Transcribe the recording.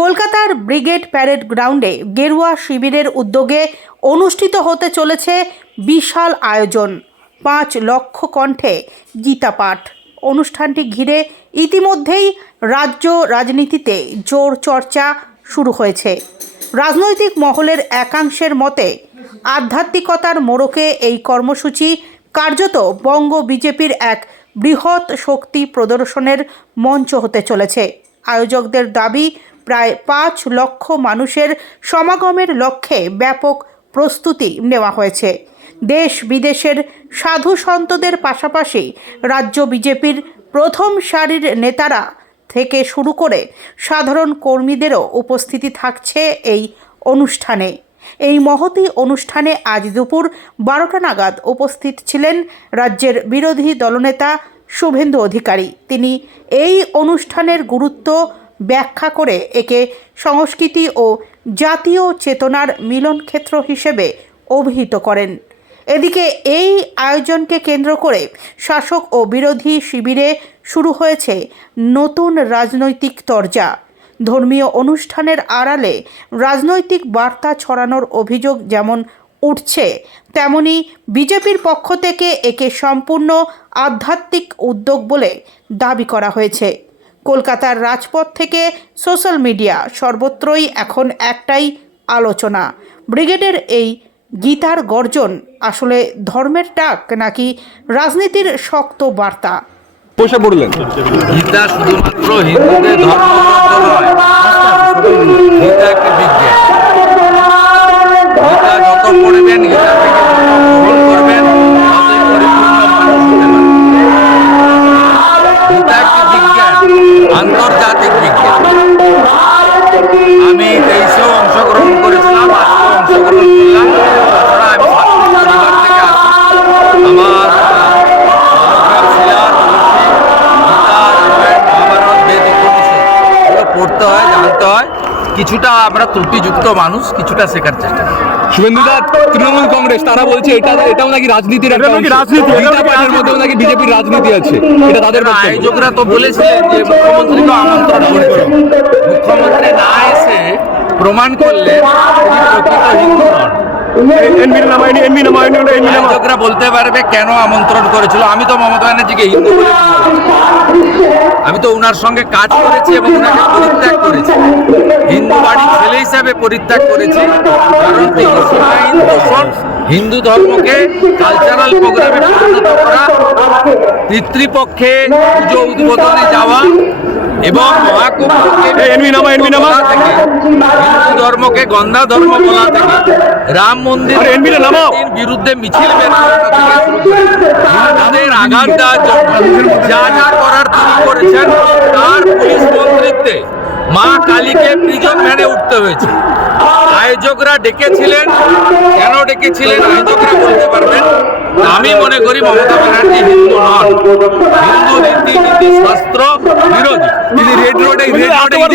কলকাতার brigade parade গ্রাউন্ডে গেরুয়া শিবিরের উদ্যোগে অনুষ্ঠিত হতে চলেছে বিশাল আয়োজন। পাঁচ লক্ষ কণ্ঠে গীতা পাঠ। অনুষ্ঠানটি ঘিরে ইতিমধ্যেই রাজ্য রাজনীতিতে জোর চর্চা শুরু হয়েছে। রাজনৈতিক মহলের একাংশের মতে, আধ্যাত্মিকতার মোড়কে এই কর্মসূচি কার্যত বঙ্গ বিজেপির এক বৃহৎ শক্তি প্রদর্শনের মঞ্চ হতে চলেছে। আয়োজকদের দাবি, প্রায় পাঁচ লক্ষ মানুষের সমাগমের লক্ষ্যে ব্যাপক প্রস্তুতি নেওয়া হয়েছে। দেশ বিদেশের সাধু সন্তদের পাশাপাশি রাজ্য বিজেপির প্রথম সারির নেতারা থেকে শুরু করে সাধারণ কর্মীদেরও উপস্থিতি থাকছে এই অনুষ্ঠানে। এই মহতি অনুষ্ঠানে আজ দুপুর বারোটা নাগাদ উপস্থিত ছিলেন রাজ্যের বিরোধী দলনেতা শুভেন্দু অধিকারী। তিনি এই অনুষ্ঠানের গুরুত্ব ব্যাখ্যা করে একে সংস্কৃতি ও জাতীয় চেতনার মিলনক্ষেত্র হিসেবে অভিহিত করেন। এদিকে এই আয়োজনকে কেন্দ্র করে শাসক ও বিরোধী শিবিরে শুরু হয়েছে নতুন রাজনৈতিক তরজা। ধর্মীয় অনুষ্ঠানের আড়ালে রাজনৈতিক বার্তা ছড়ানোর অভিযোগ যেমন উঠছে। তেমনি বিজেপির পক্ষ থেকে একে সম্পূর্ণ আধ্যাত্মিক উদ্যোগ বলে দাবি করা হয়েছে। কলকাতার রাজপথ থেকে সোশ্যাল মিডিয়া সর্বত্রই এখন একটাই আলোচনা। ব্রিগেডের এই গীতার গর্জন আসলে ধর্মের ডাক নাকি রাজনীতির শক্ত বার্তা? বসে পড়লেন। গীতা শুধুমাত্র হিন্দুদের ধর্মগ্রন্থ নয় কিছুটা আমরা ত্রুটিযুক্ত মানুষ কিছুটা শেখার চেষ্টা করি। শুভেন্দু দা তৃণমূল কংগ্রেস তারা বলছে এটা এটাও নাকি রাজনীতির একটা রাজনীতি পাঠের মধ্যেও নাকি বিজেপির রাজনীতি আছে। এটা তাদের আয়োজকরা তো বলেছিলেন যে মুখ্যমন্ত্রীকে আমন্ত্রণ করেছে মুখ্যমন্ত্রী না এসে প্রমাণ করলে তিনি প্রকৃত হিন্দু নন। বলতে পারবে কেন আমন্ত্রণ করেছিল? আমি তো মমতা ব্যানার্জিকে হিন্দু আমি তো ওনার সঙ্গে কাজ করেছি এবং ওনাকে পরিত্যাগ করেছি। হিন্দু বাড়ির ছেলে হিসাবে পরিত্যাগ করেছি। কারণ হিন্দু ধর্মকে কালচারাল প্রোগ্রামে পরিণত করা, পিতৃপক্ষে পুজো উদ্বোধনে যাওয়া এবং হিন্দু ধর্মকে গন্ধা ধর্ম বলা থেকে রাম মন্দির বিরুদ্ধে মিছিল হিন্দুদের আঘাত দেওয়ার জন্য যা যা করার তিনি করেছেন তার পুলিশ মন্ত্রিত্বে। মা কালীকে প্রিজন ভ্যানে উঠতে হয়েছে। আয়োজকরা ডেকেছিলেন। কেন ডেকেছিলেন? আয়োজকরা বলতে পারবেন আমি মনে করি মমতা ব্যানার্জি হিন্দু নন। হিন্দু রীতি নীতি শাস্ত্র বিরোধী। ఇది రెడ్ రోడ్ రెడ్ రోడ్